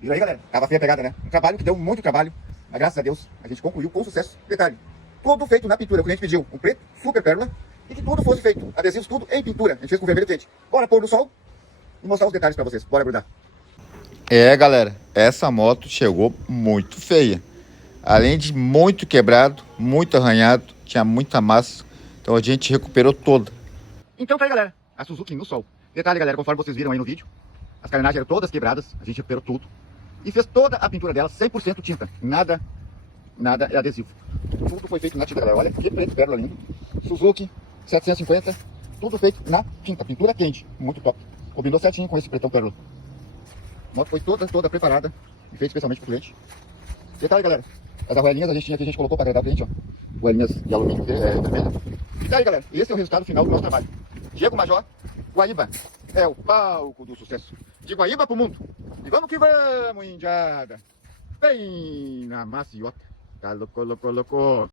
Viu aí, galera? Tava feia a pegada, né? Um trabalho que deu muito trabalho, mas graças a Deus a gente concluiu com sucesso. Detalhe, tudo feito na pintura. O cliente pediu um preto, super pérola, e que tudo fosse feito, adesivos tudo em pintura. A gente fez com vermelho quente. Bora pôr no sol e mostrar os detalhes pra vocês. Bora grudar. É, galera, essa moto chegou muito feia. Além de muito quebrado, muito arranhado, tinha muita massa. Então a gente recuperou toda. Então tá aí, galera. A Suzuki no sol. Detalhe, galera, conforme vocês viram aí no vídeo, as carenagens eram todas quebradas. A gente recuperou tudo. E fez toda a pintura dela 100% tinta. Nada é adesivo. Tudo foi feito na tinta, galera. Olha que preto pérola lindo. Suzuki 750. Tudo feito na tinta. Pintura quente. Muito top. Combinou certinho com esse pretão pérola. A moto foi toda preparada e feita especialmente pro cliente. Detalhe, galera. As arruelinhas a gente colocou para agradar o cliente, ó. Arruelinhas de alumínio vermelha. E tá aí, galera. Esse é o resultado final do nosso trabalho. Diego Major, Guaíba. É o palco do sucesso. De Guaíba pro mundo. E vamos que vamos, indiada. Bem na maciota. Tá louco.